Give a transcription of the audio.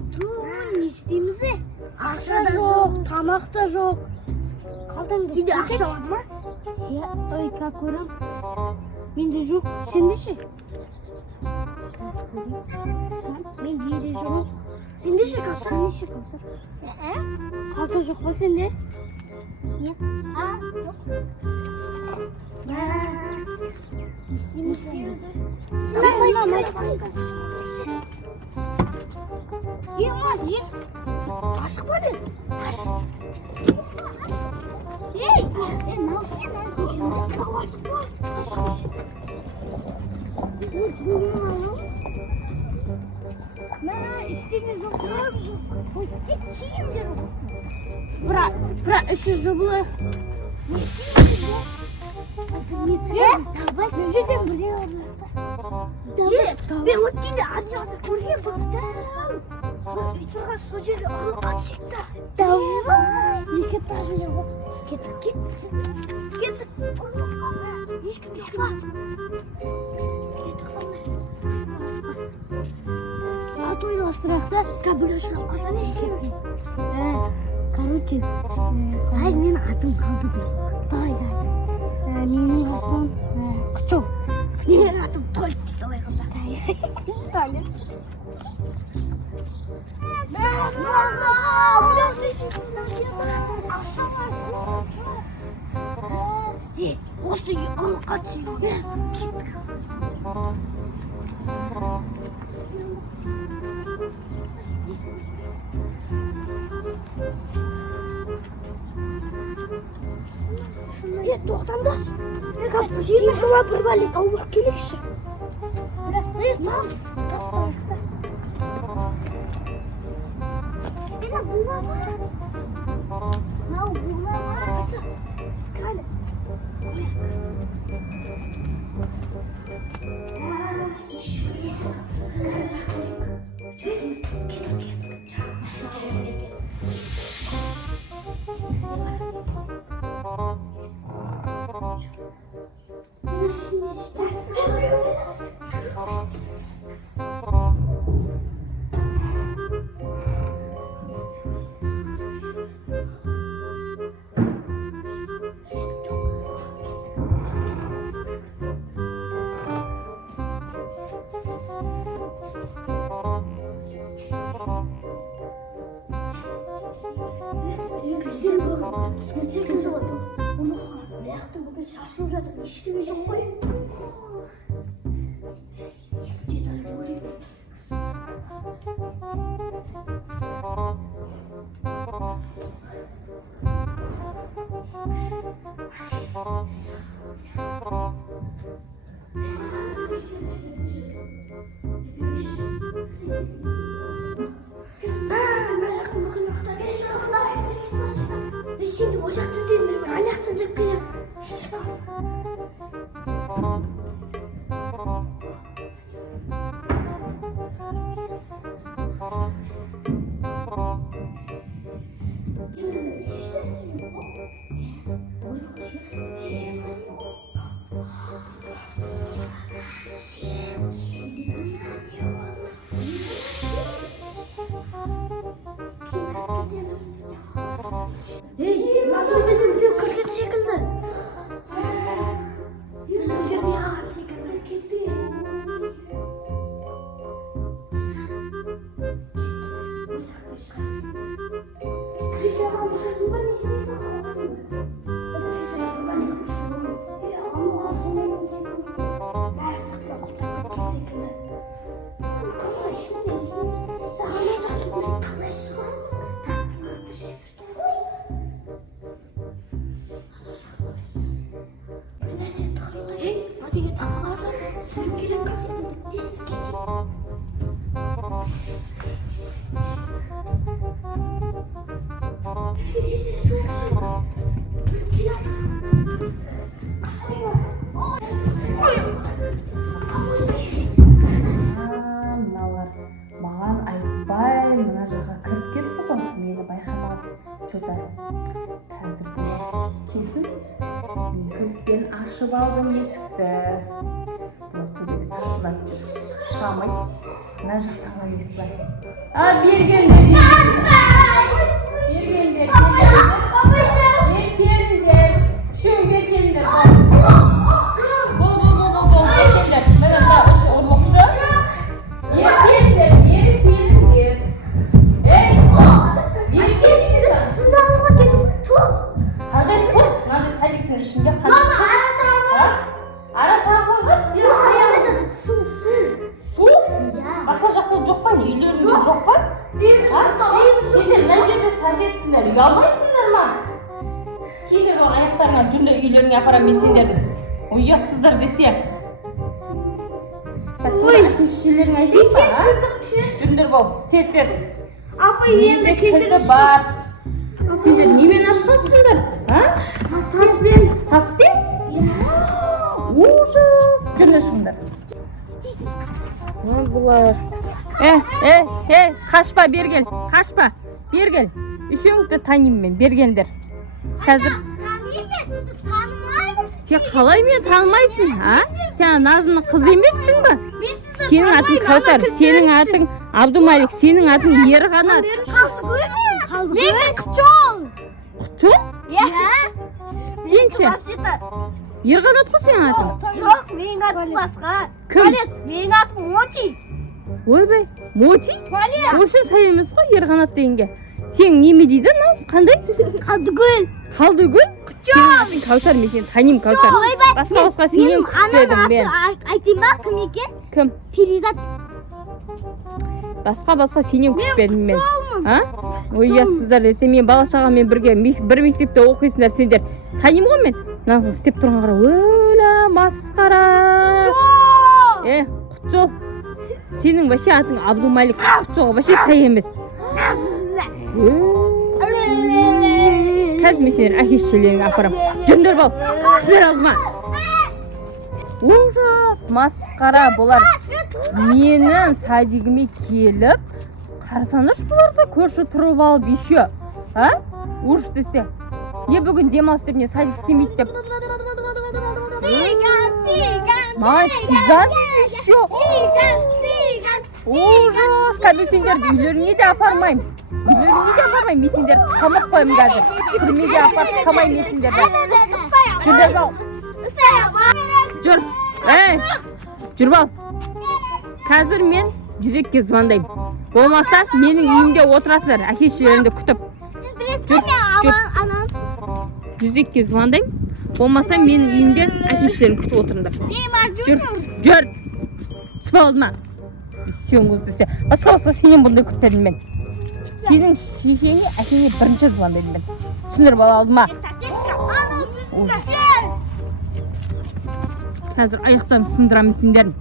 не істейміз? Ақша жоқ, тамақ та жоқ. Қалтаңда сенде ақша бар ма? Ой, как көрем? Менде жоқ. Сенде ше? Менде де жоқ. Сенде ше, Кәусар? Сенде ше, Кәусар? Қалта жоқ па сенде? Нет. Жоқ. Не істейміз? Ашық бар еді. Ей, мынау сен ештеңе жоқ, жоқ. Ой, тек киімдер. Бірақ іші жабылып. Не істейміз? Давай, жүрден бірден алып. Мен өткенде анжағында көрген бақтым. Тұрған сол жерде ұрлыққа түсек та. Давай. Екі этажный ғой. Кеттік. Ешкім шықпа. Кеттік қалмай. Аспа. Ат ойластырақ та. Кәбіл ашырап қалса не істейміз? Короче. Ай, мен атым қалды бұл. Дай. Менің атым Күчу. Менің атым Толик дей салайғанда. Толик. Осы үй ұлыққа түсейін. Тоқтаңдаш. Жиырма бір бәле тауып келейікші. Тас таяқта. Мына була ма? Мынау була ма? Кәлі. Секілді ғой. Аяқты бүгін шашылып жатыр. Ештеңе жоқ қой. Жеталды көрейін. Şimdi ocakta değilim, ayakta dökülüyorum. Nasıl dedim biliyor, kırkıt şekilde. Yüzüm görmeye ağır şekilde gitti. Krişan almış sözüm var, ne isteysen kalmasın. Krişan ben yapmışım olmasın. Ama olsun olmasın. Her sakla kurtarmak şekilde. Ama işine verirsiniz. Daha ne zaten biz tanıştık olmasın. Маған айтпай мына жаққа кіріп кетті ғой, мені байқамады. Что-то қазір kesin мен кілтпен ашып алдым есікті. Бұл төбеге тасылап шыға алмайды. Мына жақта вализ бар. Бергендер. Келіңдер. Үшеуге келіңдер. Келіңдер. Мына үш ұрлықшы. Келіңдер. Ей, бері келіңдер. Қандай тұз? Мынандай садиктің ішінде қандай тұз? Ара шағылған? Су? Басқа жақта жоқ па? Үйлерінде жоқ па? Сендер мына жерде сәтетсіңдер, ұялмайсыңдар ма? Кейдер ол аяқтарыңа жүнді үйлеріңе апарам мен сендерді. Ұятсыздар десе. Әкешелерің айтып па? Жүндір бол, тез. Апа, енді кешіріңіз. Сендер немен ашқансыңдар? Таспен. Таспен? Ужас! Жүнді шығыңдар. Бұлар. Қашпа, бергел. Үшеуіңді танимын мен, бергендер. Қазір. Сен қалай мені танымайсың, Сен Назымның қызы емессің ба? Сенің атың Кәусар, сенің атың Абдумалик, сенің атың Ерғанат. Мен Құтжол. Құтжол? Сен ше? Ерғанат қой сенің атың? Жоқ, менің атым басқа. Кім? Менің атым Моти. Ойбай, Моти? Орсын сай емес қой Ерғанат дегенге. Сен неме дейді, қандай? Қалдыгүл. Қалдыгүл? Сенің атың Кәусар, мен сені танимын Кәусар. Басқа сенен күтпедім мен. Айтайын ба, кім екен? Кім? Перизат. Басқа сенен күтпедім мен. Ұятсыздар десе, мен бала-шағамен бірге бір мектепте оқисыңдар сендер. Танимын ғой мен. Мынаның істеп тұрған қара, өлі масқара. Құтжол. Сенің вообще атың Абдумалик, Құтжолға вообще сай емес. Қазір мен сендер әке-шешелеріңе апарам. Жүндір бол, кісілер алдыма. Ужас, масқара болар. Менің садигіме келіп, қарасаңдаршы бұларды көрші тұрып алып еще. Ұрыс десе. Не бүгін демалыс деп, не садик істемейді деп. Маған сиган дейді еще. Ужас, мен сендерді үйлеріңе де апармайым. Мен сендерді қамап қойым қазір. Түрмеге апарып қамайым мен сендерді. Жүр бол. Жүр бол. Қазір мен жүзекке звондаймын. Болмаса менің үйімде отырасыңдар, әке-шешелеріңді күтіп. Жүзекке звондаймын. Болмаса менің үйімде әке-шешелеріңді күтіп отырыңдар. Жүр. Түспе алдыма. Сен көздесе. Басқа сенен бұндай күтпедім мен. Сенің шешеңе, әкеңе бірінші звондаймын мен. Түсіндіріп алдыма. Қазір аяқтарын сындырамын сендерін.